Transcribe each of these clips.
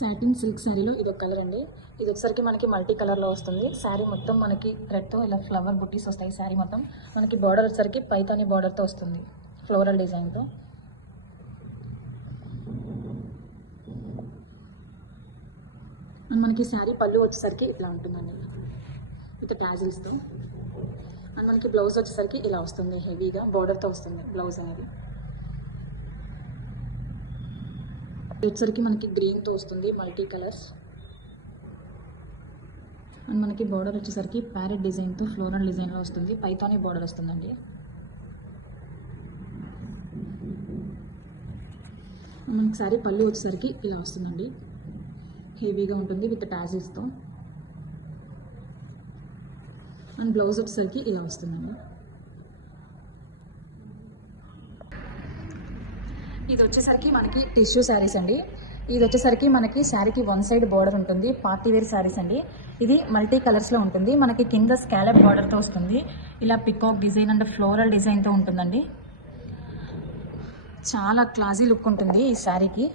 Satin silk శారీలో ఇది ఒక కలర్ అండి. ఇది వచ్చేసరికి మనకి మల్టీ కలర్లో వస్తుంది. శారీ మొత్తం మనకి థ్రెడ్తో ఇలా ఫ్లవర్ బుట్టీస్ వస్తాయి. శారీ మొత్తం మనకి బార్డర్ వచ్చేసరికి పైతాని బార్డర్తో వస్తుంది, ఫ్లోరల్ డిజైన్తో. అండ్ మనకి శారీ పళ్ళు వచ్చేసరికి ఇట్లా ఉంటుందండి విత్ టాజిల్స్తో. అండ్ మనకి బ్లౌజ్ వచ్చేసరికి ఇలా వస్తుంది, హెవీగా బార్డర్తో వస్తుంది బ్లౌజ్ అనేది. వచ్చేసరికి మనకి గ్రీన్తో వస్తుంది, మల్టీ కలర్స్. అండ్ మనకి బార్డర్ వచ్చేసరికి ప్యారెట్ డిజైన్తో ఫ్లోరల్ డిజైన్లో వస్తుంది, పైతాని బార్డర్ వస్తుందండి. మనకి శారీ పళ్ళు వచ్చేసరికి ఇలా వస్తుందండి, హెవీగా ఉంటుంది విత్ టాజిల్స్తో. అండ్ బ్లౌజ్ వచ్చేసరికి ఇలా వస్తుందండి. ఇది వచ్చేసరికి మనకి టిష్యూ శారీస్ అండి. ఇది వచ్చేసరికి మనకి శారీకి వన్ సైడ్ బార్డర్ ఉంటుంది, పార్టీ వేర్ శారీస్ అండి. ఇది మల్టీ కలర్స్లో ఉంటుంది. మనకి కింద స్కాలప్ బార్డర్తో వస్తుంది, ఇలా పికాక్ డిజైన్ అండ్ ఫ్లోరల్ డిజైన్తో ఉంటుందండి. చాలా క్లాసీ లుక్ ఉంటుంది ఈ శారీకి.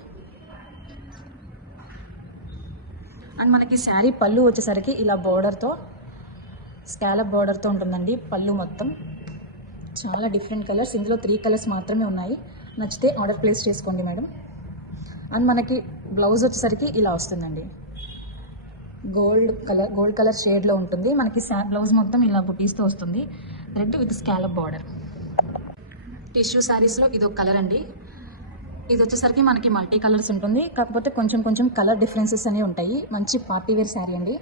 అండ్ మనకి శారీ పళ్ళు వచ్చేసరికి ఇలా బార్డర్తో స్కాలప్ బార్డర్తో ఉంటుందండి పళ్ళు మొత్తం. చాలా డిఫరెంట్ కలర్స్, ఇందులో 3 కలర్స్ మాత్రమే ఉన్నాయి. నచ్చితే ఆర్డర్ ప్లేస్ చేసుకోండి మేడం. అండ్ మనకి బ్లౌజ్ వచ్చేసరికి ఇలా వస్తుందండి, గోల్డ్ కలర్ షేడ్లో ఉంటుంది. మనకి బ్లౌజ్ మొత్తం ఇలా బుటీస్తో వస్తుంది, red with scallop border. Tissue శారీస్లో ఇది ఒక కలర్ అండి. ఇది వచ్చేసరికి మనకి మల్టీ కలర్స్ ఉంటుంది, కాకపోతే కొంచెం కలర్ డిఫరెన్సెస్ అనేవి ఉంటాయి. మంచి పార్టీ వేర్ శారీ అండి.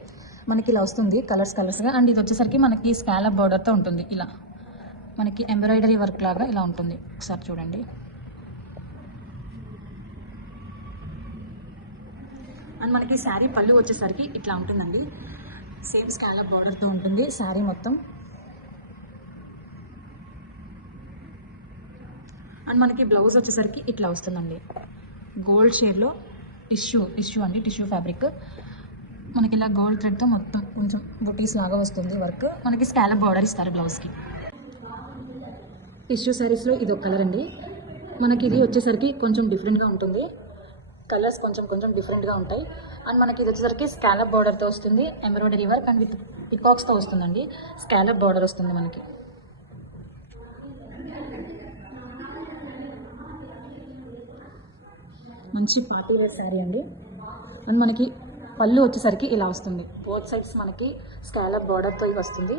మనకి ఇలా వస్తుంది కలర్స్గా. అండ్ ఇది వచ్చేసరికి మనకి స్కాలప్ బార్డర్తో ఉంటుంది, ఇలా మనకి ఎంబ్రాయిడరీ వర్క్ లాగా ఇలా ఉంటుంది. ఒకసారి చూడండి. అండ్ మనకి శారీ పళ్ళు వచ్చేసరికి ఇట్లా ఉంటుందండి, సేమ్ స్కాలప్ బార్డర్తో ఉంటుంది శారీ మొత్తం. అండ్ మనకి బ్లౌజ్ వచ్చేసరికి ఇట్లా వస్తుందండి, గోల్డ్ షేడ్లో టిష్యూ అండి, టిష్యూ ఫ్యాబ్రిక్. మనకి ఇలా గోల్డ్ థ్రెడ్తో మొత్తం కొంచెం బుటీస్ లాగా వస్తుంది వర్క్. మనకి స్కాలప్ బార్డర్ ఇస్తారు బ్లౌజ్కి. టిష్యూ శారీస్లో ఇది ఒక కలర్ అండి. మనకి ఇది వచ్చేసరికి కొంచెం డిఫరెంట్గా ఉంటుంది, కలర్స్ కొంచెం డిఫరెంట్గా ఉంటాయి. అండ్ మనకి ఇది వచ్చేసరికి స్కాలప్ బార్డర్తో వస్తుంది, ఎంబ్రాయిడరీ వర్క్ అండ్ విత్ పికాక్స్తో వస్తుందండి. స్కాలప్ బార్డర్ వస్తుంది మనకి. మంచి పార్టీ వేర్ శారీ అండి. అండ్ మనకి పళ్ళు వచ్చేసరికి ఇలా వస్తుంది, బోత్ సైడ్స్ మనకి స్కాలప్ బార్డర్తో ఇవి వస్తుంది.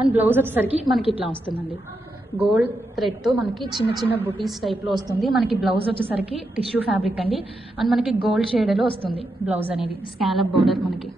అండ్ బ్లౌజ్ వచ్చేసరికి మనకి ఇట్లా వస్తుందండి, గోల్డ్ థ్రెడ్తో మనకి చిన్న బుటీస్ టైప్లో వస్తుంది. మనకి బ్లౌజ్ వచ్చేసరికి టిష్యూ ఫ్యాబ్రిక్ అండి. అండ్ మనకి గోల్డ్ షేడ్లో వస్తుంది బ్లౌజ్ అనేది, స్కాలప్ బార్డర్ మనకి.